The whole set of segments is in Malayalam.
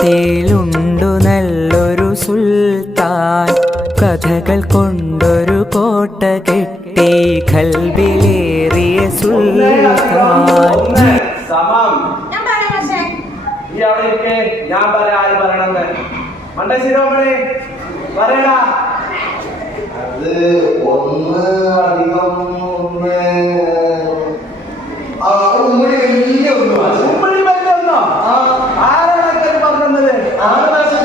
തറവാട്ടിലുണ്ടു നല്ലൊരു സുൽത്താൻ, കഥകൾ കൊണ്ടൊരു കോട്ട കെട്ടി ഖൽബിലേറിയ സുൽത്താൻ. ഞാൻ പറയാൻ പറയണത് മണ്ടശിരോമണി പറയടാ. അത് ഒന്ന് അധികം ഉമ്മടി വലിയ ഒന്ന് ഉമ്മടി വലിയ ഒന്നോ? ആരാണ് പറഞ്ഞത്? 6 മാസം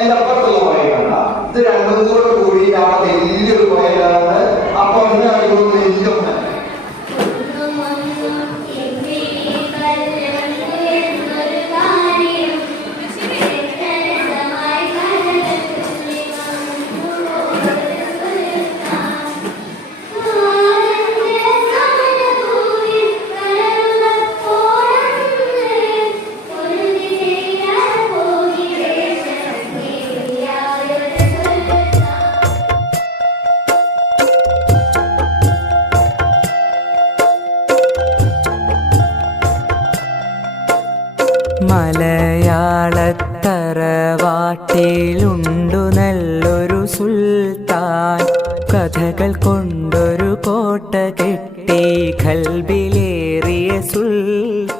അതിനപ്പുറത്തുള്ള പോയല്ല. ഇത് രണ്ടും കൂടെ കൂടി അവിടെ വലിയൊരു പോയലാണ്. അപ്പൊ ഒന്ന് അറിയുന്നത് വലിയൊന്ന് മലയാളത്തറവാട്ടിലുണ്ടു നല്ലൊരു സുൽത്താൻ, കഥകൾ കൊണ്ടൊരു കോട്ട കെട്ടി ഖൽബിലേറിയ സുൽത്താൻ.